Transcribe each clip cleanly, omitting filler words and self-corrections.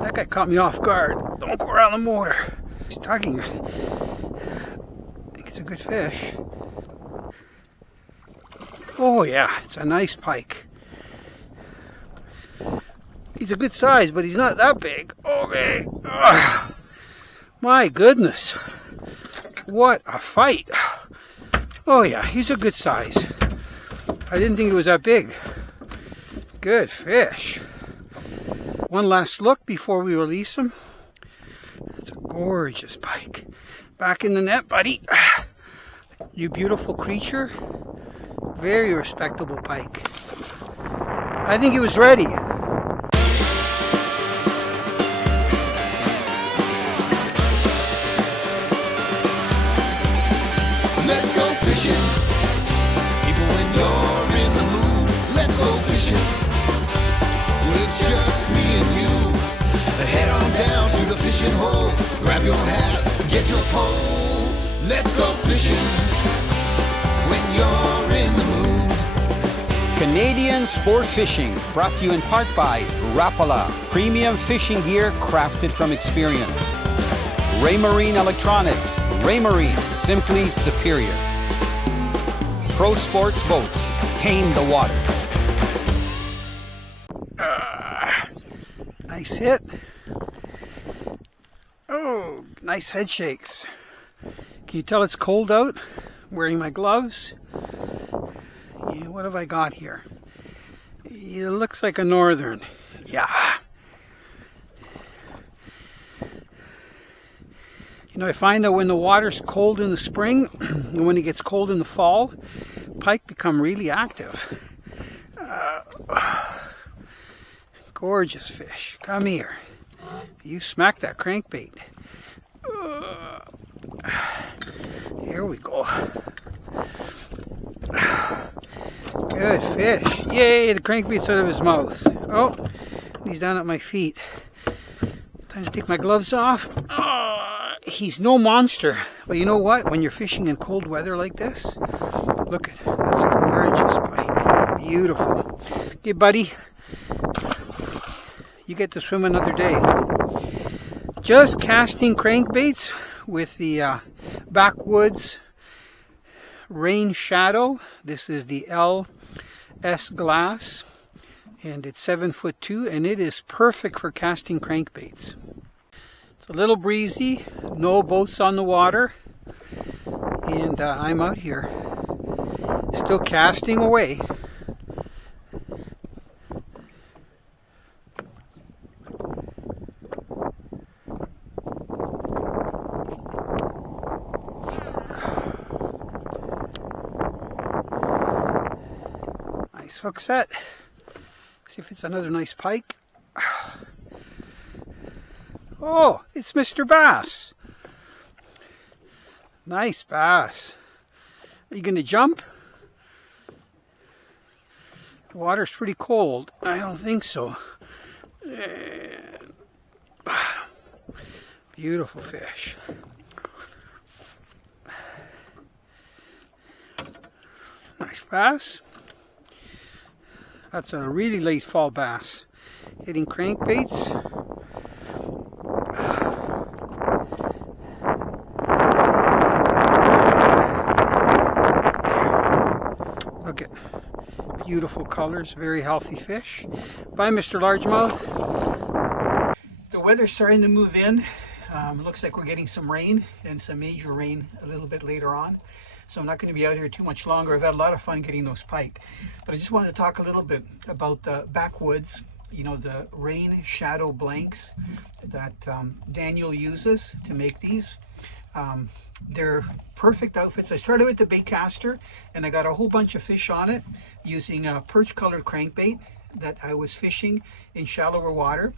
That guy caught me off guard. Don't go around the motor. He's tugging. I think it's a good fish. Oh yeah, it's a nice pike. He's a good size, but he's not that big. Okay. Ugh. My goodness. What a fight. Oh yeah, he's a good size. I didn't think he was that big. Good fish. One last look before we release him. It's a gorgeous pike. Back in the net, buddy. You beautiful creature. Very respectable pike. I think he was ready. Let's go fishing. People, when you're in the mood, let's go fishing. Well, it's just me and you. Head on down to the fishing hole. Grab your hat, get your pole. Let's go fishing. When you're in the mood. Canadian Sport Fishing, brought to you in part by Rapala, premium fishing gear crafted from experience. Raymarine Electronics, Raymarine, simply superior. Pro Sports Boats, tame the water. Nice hit. Oh, nice head shakes. Can you tell it's cold out? I'm wearing my gloves. Yeah, what have I got here? It looks like a northern. Yeah. You know, I find that when the water's cold in the spring and when it gets cold in the fall, pike become really active. Gorgeous fish. Come here. You smack that crankbait. Here we go. Good fish. Yay, the crankbait's out of his mouth. Oh, he's down at my feet. Time to take my gloves off. He's no monster. But you know what? When you're fishing in cold weather like this, look at it. That's a gorgeous pike. Beautiful. Okay, buddy. You get to swim another day. Just casting crankbaits with the Backwoods Rainshadow. This is the LS glass, and it's 7'2", and it is perfect for casting crankbaits. It's a little breezy, no boats on the water, and I'm out here still casting away. Nice hook set. See if it's another nice pike. Oh, it's Mr. Bass. Nice bass. Are you going to jump? The water's pretty cold. I don't think so. Beautiful fish. Nice bass. That's a really late fall bass. Hitting crankbaits. Look at beautiful colors, very healthy fish. Bye, Mr. Largemouth. The weather's starting to move in. It looks like we're getting some rain, and some major rain a little bit later on. So I'm not going to be out here too much longer. I've had a lot of fun getting those pike. But I just wanted to talk a little bit about the Backwoods, you know, the Rainshadow blanks that Daniel uses to make these. They're perfect outfits. I started with the Baitcaster, and I got a whole bunch of fish on it using a perch colored crankbait that I was fishing in shallower water.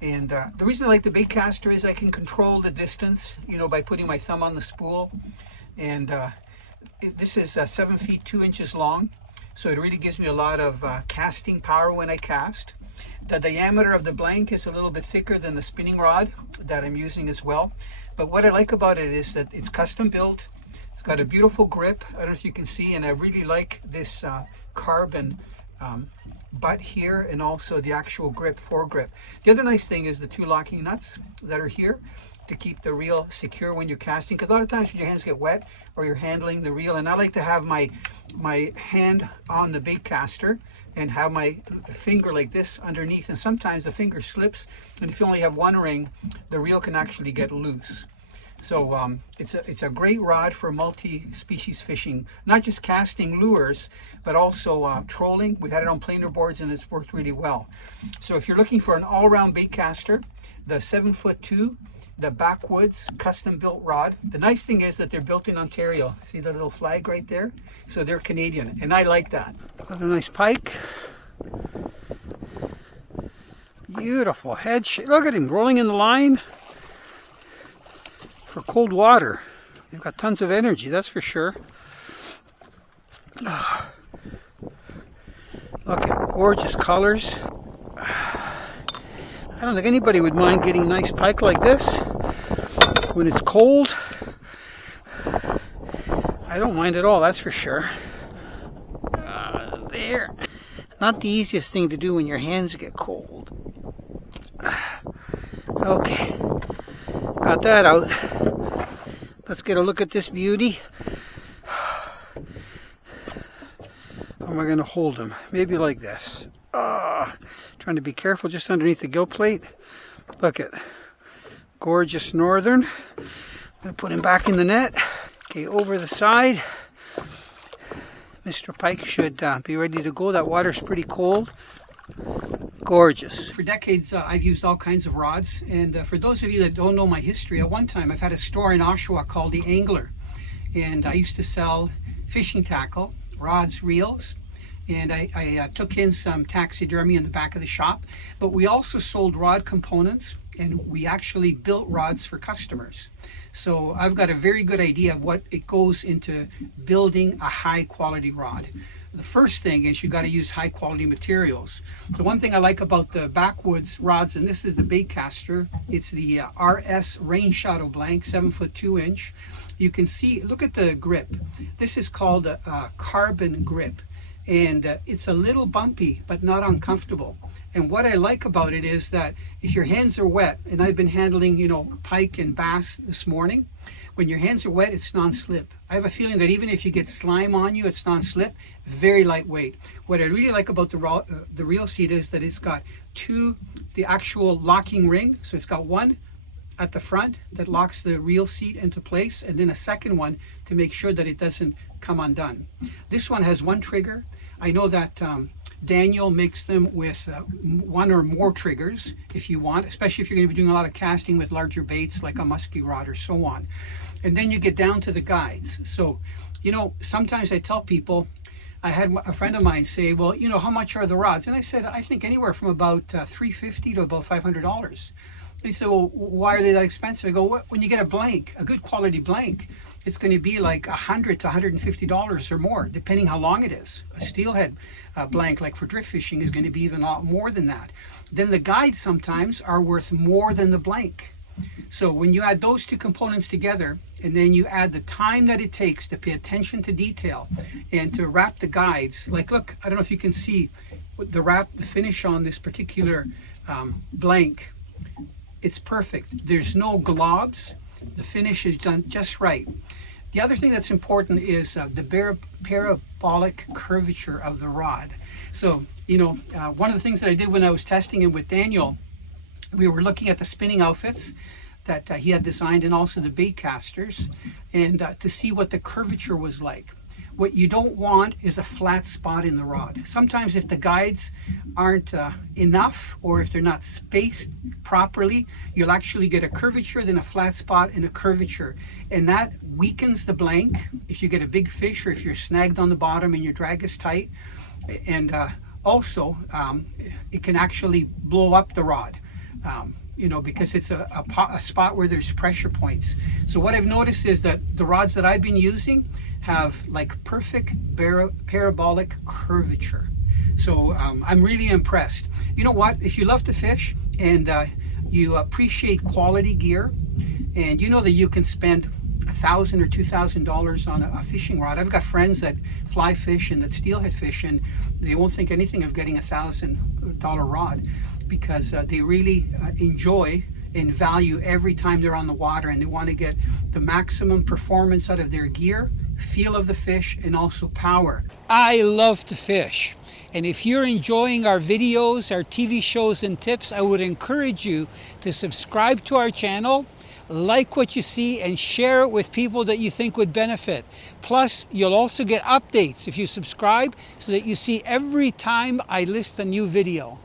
And the reason I like the Baitcaster is I can control the distance, you know, by putting my thumb on the spool. And this is 7 feet 2 inches long, so it really gives me a lot of casting power when I cast. The diameter of the blank is a little bit thicker than the spinning rod that I'm using as well. But what I like about it is that it's custom built. It's got a beautiful grip. I don't know if you can see, and I really like this carbon butt here and also the actual grip, foregrip. The other nice thing is the two locking nuts that are here to keep the reel secure when you're casting, because a lot of times when your hands get wet or you're handling the reel, and I like to have my hand on the Baitcaster and have my finger like this underneath, and sometimes the finger slips, and if you only have one ring, the reel can actually get loose. So it's a great rod for multi-species fishing, not just casting lures, but also trolling. We've had it on planer boards and it's worked really well. So if you're looking for an all-round baitcaster, the 7'2", the Backwoods custom-built rod. The nice thing is that they're built in Ontario. See the little flag right there? So they're Canadian, and I like that. Another nice pike. Beautiful head shape. Look at him rolling in the line. For cold water. They've got tons of energy, that's for sure. Look at gorgeous colors. I don't think anybody would mind getting a nice pike like this when it's cold. I don't mind at all, that's for sure. There. Not the easiest thing to do when your hands get cold. Okay. Got that out. Let's get a look at this beauty. How am I going to hold him? Maybe like this. Trying to be careful just underneath the gill plate. Look at gorgeous northern. I'm going to put him back in the net. Okay, over the side. Mr. Pike should be ready to go. That water's pretty cold. Gorgeous. For decades, I've used all kinds of rods, and for those of you that don't know my history, at one time I've had a store in Oshawa called The Angler, and I used to sell fishing tackle, rods, reels, and I took in some taxidermy in the back of the shop, but we also sold rod components, and we actually built rods for customers. So I've got a very good idea of what it goes into building a high quality rod. The first thing is you got to use high quality materials. So one thing I like about the Backwoods rods, and this is the Baitcaster, it's the RS Rainshadow blank, 7'2" inch. You can see, look at the grip. This is called a carbon grip, and it's a little bumpy but not uncomfortable. And what I like about it is that if your hands are wet, and I've been handling, you know, pike and bass this morning, when your hands are wet, it's non-slip. I have a feeling that even if you get slime on you, it's non-slip, very lightweight. What I really like about the reel seat is that it's got the actual locking ring. So it's got one at the front that locks the reel seat into place, and then a second one to make sure that it doesn't come undone. This one has one trigger. I know that Daniel makes them with one or more triggers if you want, especially if you're going to be doing a lot of casting with larger baits like a musky rod or so on. And then you get down to the guides. So, you know, sometimes I tell people, I had a friend of mine say, well, you know, how much are the rods? And I said, I think anywhere from about $350 to about $500. They said, well, why are they that expensive? I go, well, when you get a blank, a good quality blank, it's going to be like $100 to $150 or more, depending how long it is. A steelhead blank, like for drift fishing, is going to be even a lot more than that. Then the guides sometimes are worth more than the blank. So when you add those two components together, and then you add the time that it takes to pay attention to detail and to wrap the guides, like look, I don't know if you can see the finish on this particular blank. It's perfect. There's no globs. The finish is done just right. The other thing that's important is the parabolic curvature of the rod. So, you know, one of the things that I did when I was testing it with Daniel, we were looking at the spinning outfits that he had designed, and also the Baitcasters, and to see what the curvature was like. What you don't want is a flat spot in the rod. Sometimes if the guides aren't enough, or if they're not spaced properly, you'll actually get a curvature, then a flat spot and a curvature. And that weakens the blank if you get a big fish, or if you're snagged on the bottom and your drag is tight. And also, it can actually blow up the rod. You know, because it's a spot where there's pressure points. So what I've noticed is that the rods that I've been using have like perfect parabolic curvature. So I'm really impressed. You know what? If you love to fish and you appreciate quality gear, and you know that you can spend $1,000 or $2,000 on a fishing rod. I've got friends that fly fish and that steelhead fish, and they won't think anything of getting $1,000 rod, because they really enjoy and value every time they're on the water, and they want to get the maximum performance out of their gear, feel of the fish, and also power. I love to fish, and if you're enjoying our videos, our TV shows and tips, I would encourage you to subscribe to our channel, like what you see, and share it with people that you think would benefit. Plus, you'll also get updates if you subscribe, so that you see every time I list a new video.